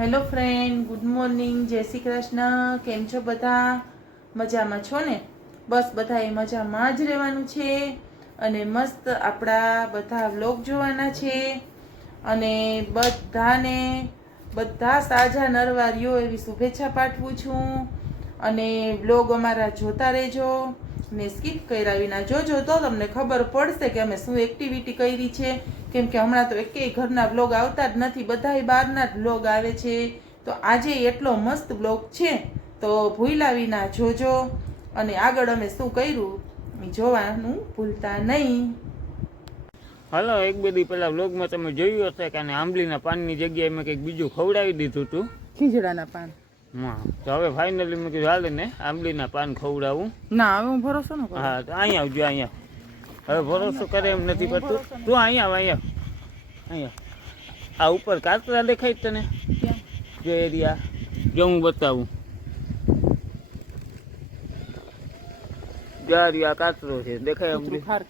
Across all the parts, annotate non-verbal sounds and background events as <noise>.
Hello friend good morning જય શ્રી કૃષ્ણ. કેમ છો બધા? મજામાં છો ને? બસ એ મજામાં જ રહેવાનું છે. અને મસ્ત આપણા બધા વ્લોગ જોવાના છે. અને બધાને, બધા સાજા નરવારીઓ એવી શુભેચ્છા પાઠવું છું. અને વ્લોગ અમારા જોતા રહેજો. ને સ્કીપ કર્યા વિના જોજો તો તમને ખબર પડશે કે અમે શું એક્ટિવિટી કરી છે. કેમ કે હમણાં તો એકેય ઘરના બ્લોગ આવતા જ નથી બધાય બહારના જ બ્લોગ આવે છે. તો આજે એટલો મસ્ત બ્લોગ છે. તો ભૂલા વિના જોજો. અને આગળ અમે શું કર્યું? એ જોવાનું ભૂલતા નહીં. હલો એક બે દી પેલા વ્લોગમાં તમે જોયું હશે કે આંબલીના પાનની જગ્યાએ મેં કંઈક બીજું ખવડાવી દીધું હતું? ખીજડાના પાન. તો હવે ફાઇનલી મેં કીધું હાલે ને આંબલીના પાન ખવડાવું. ના હવે હું ભરોસો ન હા તો અહીંયા આવજો અહીંયા. હવે ભરોસો કરે એમ નથી પડતું તું અહીંયા આવ અહીંયા. અહીંયા. આ ઉપર કાતરા દેખાય તને? જો એરિયા જો હું બતાવું. જો આ કાતરો છે. દેખાય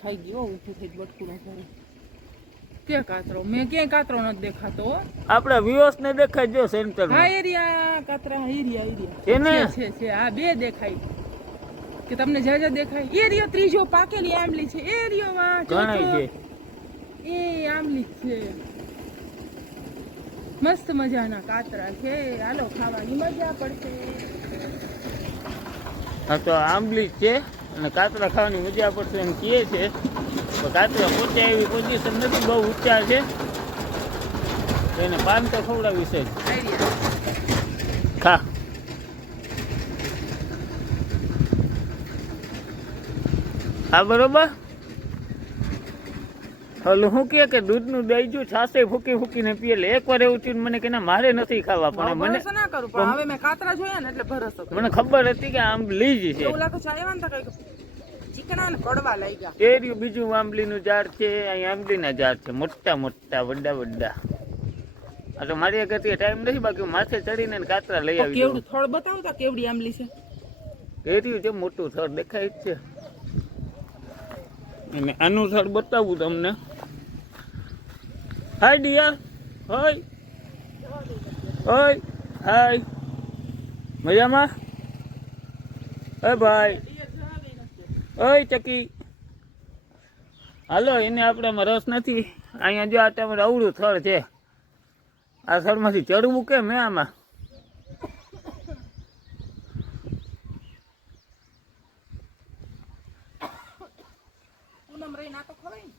ખાઈ ગયો ઊભું થઈ બટકું ન કરે કે કાતરો? મેં ક્યાંય કાતરો નથી દેખાતો આપણા વ્યુઅર્સ ને દેખાય જો સેન્ટર હા એરિયા કાતરા એરિયા એરિયા. છે છે છે બે દેખાય. કે તમને જ્યાં જ્યાં દેખાય. એ ત્રીજો પાકેલી આંબલી છે. એરિયો વાહ છે. એ આંબલી છે. મસ્ત મજાના કાતરા છે. હાલો ખાવાની મજા પડશે. હા તો આંબલી છે. અને કાતરા ખાવાની મજા પડશે એમ કહે છે. કાતરા પોતે એવી પોઝિશન નથી, બહુ ઊંચા છે. એને પાન તો ખવડાવી છે ખા. હા, બરોબર? હલો હું કે કે દૂધનું દહીં જો છાસે ફૂકી ફૂકીને પીએ એટલે એકવાર એવું થયું મને કે ના મારે નથી ખાવા પણ મને ના કરું પણ હવે મેં કાતરા જોયા ને એટલે ભરોસો મને ખબર હતી કે આમ લીજ છે. એવું લાગે છે આવ્યા ને તો ચીકણા ને કડવા લઈ ગયા. એ રહ્યું બીજું આંબલીનું ઝાડ છે અહીં આંબલીના ઝાડ છે મોટા મોટા વડા વડા. આ તો મારી આગળ ટાઈમ નથી બાકી માથે ચડીને કાતરા લઈ આવી કેવડું થળ બતાવો તો કેવડી આંબલી છે? એ રહ્યું છે મોટું થળ દેખાય જ છે. અને આનું થળ બતાવું તમને. હાય dear. Hi. Hi. હાય મજામાં એ ભાઈ ઓય ચકી હાલો એને આપણામાં રસ નથી અહીંયા જો આ તમારે અવળું થળ છે આ થળમાંથી ચડવું કેમ હે આમાં.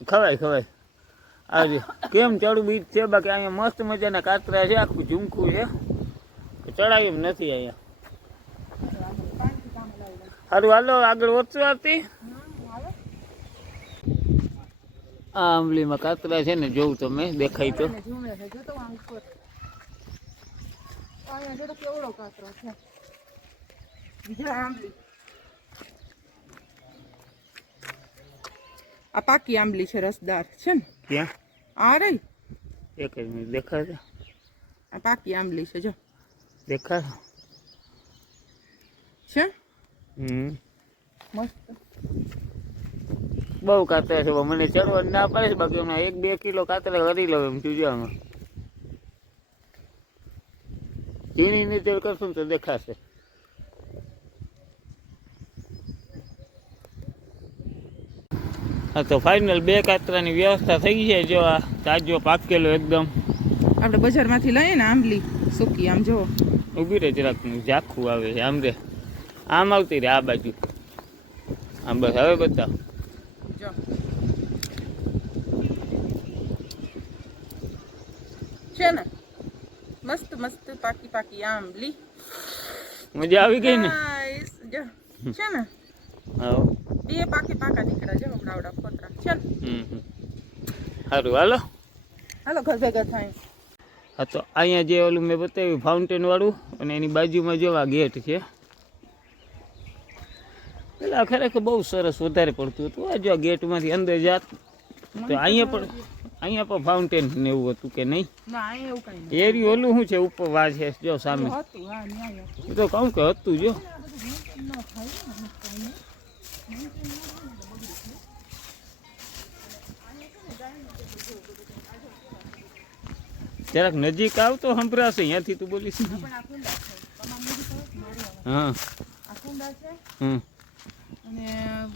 ખવાય ખવાય આજે કેમ ચડવું બીજ છે? બાકી અહીંયા મસ્ત મજાના કાતરા છે, આખું ઝુમખું છે. ચડાવ્યું નથી અહીંયા. સારું હાલો, આગળ વધશું આવતી? આ આંબલીમાં કાતરા છે ને, જોઉં તમે, દેખાય તો. આંબલી. આ પાકી આંબલી છે રસદાર છે ને? ક્યાં? આ રહી. એક મિનિટ દેખાય આ પાકી આંબલી છે જો. દેખાય? છે? હમ. મસ્ત. બહુ કાતરા છે મને ચડવા ના પડે છે બાકી હમણાં એક બે કિલો કાતરા કરી લઉં એમ ચૂજામાં ચીની નીચે કરશું તો દેખાશે. તો ફાઇનલ બે કાતરાની વ્યવસ્થા થઈ છે જો આ તાજો પાકેલો એકદમ. આપણે બજારમાંથી લઈએ ને આંબલી સૂકી આમ જો ઊભી રહે જરાક ઝાખું આવે છે આમ રે. આમ આવતી રે આ બાજુ. આમ બસ હવે બતાવ. જો. છે ને? મસ્ત મસ્ત પાકી પાકી આંબલી. મજા આવી ગઈ ને? છે ને? હા. બે પાકી પાકા નીકળ્યા છે હમણાં આવડા ફોતરા છે ને. સારું હાલો. હાલો ઘર ભેગા થાય. હા તો અહીંયા જે ઓલું મેં બતાવ્યું ફાઉન્ટેન વાળું અને એની બાજુમાં જેવા ગેટ છે. પેલા ખરેખર બહુ સરસ વધારે પડતું હતું. આ જો આ ગેટમાંથી અંદર જાત તો અહીંયા પણ અહીંયા પણ ફાઉન્ટેન ને એવું હતું કે નહીં? એરી ઓલું શું છે? ઉપર વા છે જો સામે. તો કહું કે હતું જો. જરાક નજીક આવતો સંભળાશે અહીંયાથી તું બોલીશ. આવે. હા. હમ. અને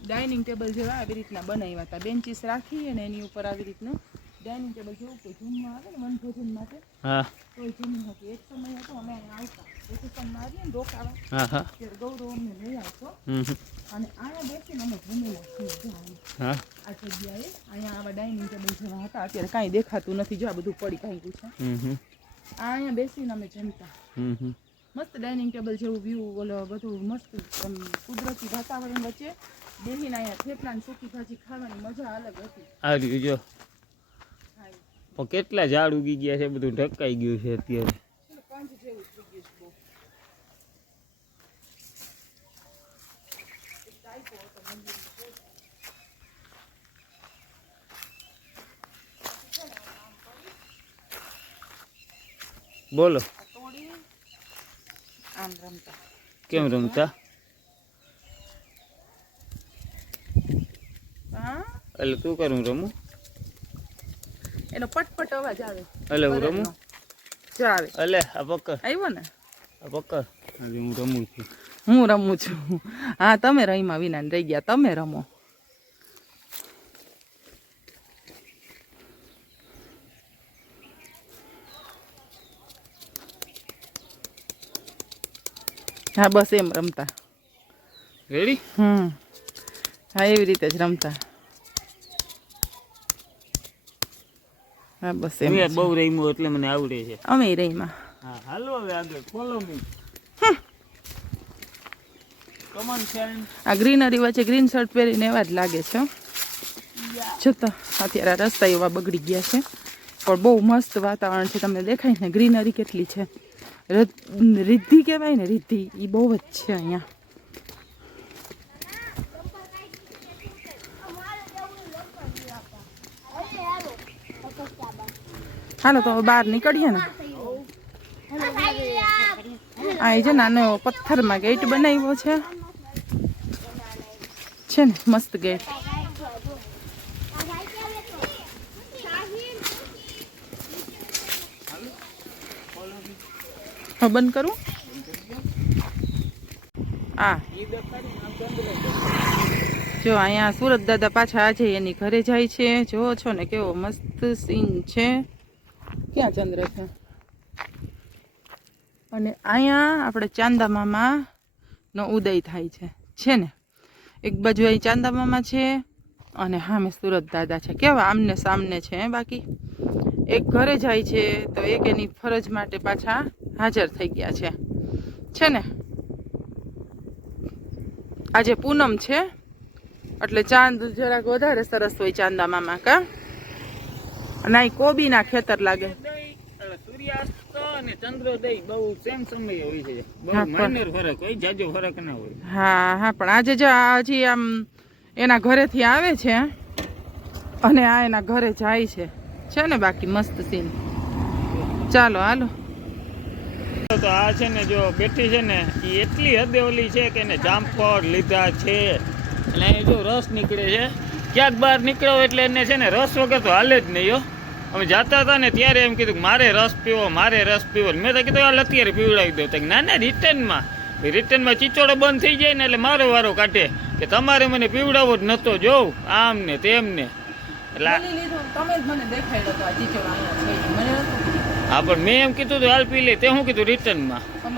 ડાઇનિંગ ટેબલ જેવા આવી રીતના બનાવ્યા હતા. બેન્ચીસ રાખી અને એની ઉપર આવી રીતનું ડાઇનિંગ ટેબલ જેવું કોઈ જૂનમાં આવે ને વનભોજન માટે હા. કોઈ જમી હતું. એક સમય હતો અમે અહીંયા આવતા. અત્યારે કાંઈ દેખાતું નથી જો આ બધું પડી કાંઈ છે આ અહીંયા બેસીને અમે જમતા મસ્ત ડાઇનિંગ ટેબલ જેવું વ્યૂ ઓલો બધું મસ્ત કુદરતી વાતાવરણ વચ્ચે બેસીને અહીંયા થેપલા ને સૂકી ભાજી ખાવાની મજા અલગ હતી આ રહ્યું જો કેટલા ઝાડ ઉગી ગયા છે, બધું ઢકાઈ ગયું છે અત્યારે પેલું કંજ જેવું થઈ ગયું છે બહુ. એક ટાઈપો હતો મંદિરનો કોઈ. બોલો. આમ રમતા. કેમ રમતા? હા? એટલે તું કરું રમું? એનો પટપટ અવાજ આવે. એટલે હું રમું? ચાલે એટલે આ પકડ. આવ્યો ને? આ પકડ. હું રમું છું. હું રમું છું. હા તમે રહીમાં વિના રહી ગયા. તમે રમો. હા બસ એમ રમતા. રેડી હમ. હા એવી રીતે જ રમતા. હા બસ એમ બહુ રમ્યું એટલે મને આવડે છે. અમે રહીમાં હા હાલો હવે આગળ. ફોલો મી આ ગ્રીનરી વચ્ચે ગ્રીન શર્ટ પહેરીને એવા જ લાગે છે. છતાં અત્યારે આ રસ્તા એવા બગડી ગયા છે. પણ બહુ મસ્ત વાતાવરણ છે. તમને દેખાય ને ગ્રીનરી કેટલી છે. રદ- રિદ્ધિ કહેવાય ને રિદ્ધિ એ બહુ જ છે અહીંયા. હાલો તો બહાર નીકળીએ ને. આ એ છે નાનો પથ્થરમાં ગેટ બનાવ્યો છે. છે ને, મસ્ત ગેટ બંધ કરું? આ. જો, અહીંયા સુરત દાદા પાછા આજે એની ઘરે જાય છે. જો, છો ને, કેવો મસ્ત સીન છે. ક્યાં ચંદ્ર છે? અને અહીંયા આપણે ચાંદા મામા નો ઉદય થાય છે. છે ને? એક બાજુ અહીં ચાંદા મામા છે અને સામે સુરત દાદા છે. કેવા આમને સામને છે બાકી? એક ઘરે જાય છે, તો એક એની ફરજ માટે પાછા હાજર થઈ ગયા છે. છે ને? આજે પૂનમ છે, એટલે ચાંદ જરાક વધારે સરસ હોય ચાંદા મામા કા? અને અહીં કોબીના ખેતર લાગે. સૂર્યાસ્ત અને ચંદ્રોદય બહુ સેમ સમય હોય છે. બહુ હા, માઇનર ફરક હોય જાજો ફરક ના હોય. હા હા પણ આજે જો હજી આમ એના ઘરેથી આવે છે અને આ એના ઘરે જાય છે. છે ને બાકી મસ્ત સીન ચાલો હાલો. તો આ છે ને જો બેઠી છે ને એ એટલી હદે ઓલી છે કે એને જામફળ લીધા છે. એટલે એ જો રસ નીકળે છે. ક્યાંક બહાર નીકળ્યો એટલે એને છે ને રસ વગર તો હાલે જ નહીં હો. અમે જાતા હતા ને ત્યારે એમ કીધું કે મારે રસ પીવો મારે રસ પીવો. મેં તો કીધું હાલ અત્યારે પીવડાવી દો. તો ના ના રિટર્નમાં. રિટર્નમાં ચીચોડો બંધ થઈ જાય ને એટલે મારો વારો કાઢે કે તમારે મને પીવડાવો જ નહોતો જોઉં આમ ને તેમ ને એટલે હા પણ મેં એમ કીધું હાલ પી લે. તે શું કીધું રિટર્નમાં. હું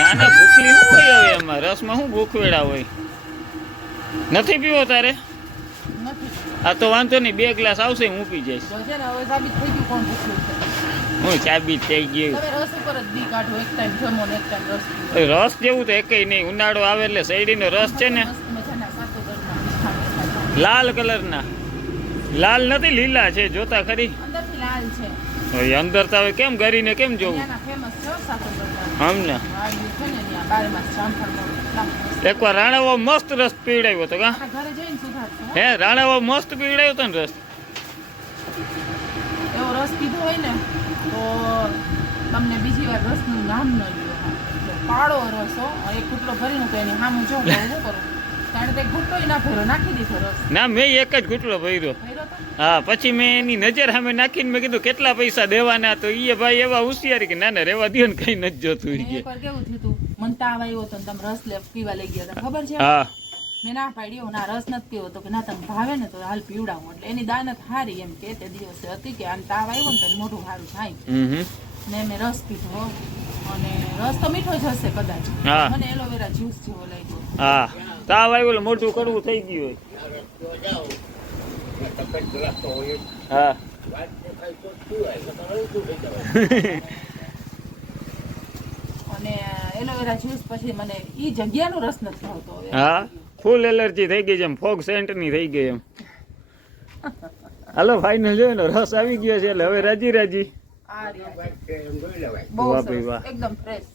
ના ના ભૂખલી હોય હવે એમાં. રસમાં શું ભૂખવેડા હોય. નથી પીવો તારે? આ તો વાંધો નહીં બે ગ્લાસ આવશે હું પી જઈશ. સાબિત થઈ ગયું હું ચાબી થઈ ગયું. રસ જેવું તો એકય નહીં ઉનાળો આવે એટલે શેરડીનો રસ છે ને. લાલ કલરના. લાલ નથી લીલા છે જોતા ખરી. અંદર તો હવે કેમ ગરીને કેમ જોવું? હો હમ ને. એકવાર રાણાવો મસ્ત રસ પીવડાવ્યો હતો કા હો. રાણાવો મસ્ત પીવડાવ્યો હતો ને રસ. એવો રસ પીધો હોય ને તો તમને બીજી વાર રસનું નામ ન લ્યો. હા. રસ હો. એક કૂટલો ભરીને તો એની સામું જો હું શું કરું. કારણ કે ઘૂંટોય ના ભર્યો નાખી દીધો રસ. ના મેં એક જ ઘૂંટડો ભર્યો. હા પછી મેં એની નજર સામે નાખીને મેં કીધું કેટલા પૈસા દેવાના? તો એ ભાઈ એવા હોશિયારી કે ના ના રેવા દો ને કઈ નથી જોતું કેવું થયું મને તાવ આવ્યો તો તમે રસ લે પીવા લઈ ગયા હતા. ખબર છે? હા. મેં ના પાડી ના રસ નથી પીવો. તો કે ના તમે ભાવે ને તો હાલ પીવડાવું. એટલે એની દાનત હારી એમ કે તે દિવસે હતી કે આને તાવ આવ્યો ને તો મોઢું સારું થાય. ને મેં રસ પીધો અને રસ તો મીઠો જ હશે કદાચ. હા. મને એલોવેરા જ્યુસ જેવો લાગ્યો. હા. તાવ આવ્યો એટલે મોટું કરવું થઈ ગયું હોય. હા. <laughs> <laughs> અને એલોવેરા જ્યુસ પછી મને ઈ જગ્યાનો રસ નથી આવતો. હા? ફૂલ એલર્જી થઈ ગઈ છે એમ. ફોગ સેન્ટની થઈ ગઈ એમ. હાલો ફાઇનલ જોયો ને રસ આવી ગયો છે એટલે હવે રાજી રાજી. આ રહ્યા. બહુ વાહ ભાઈ સરસ. વાહ. એકદમ ફ્રેશ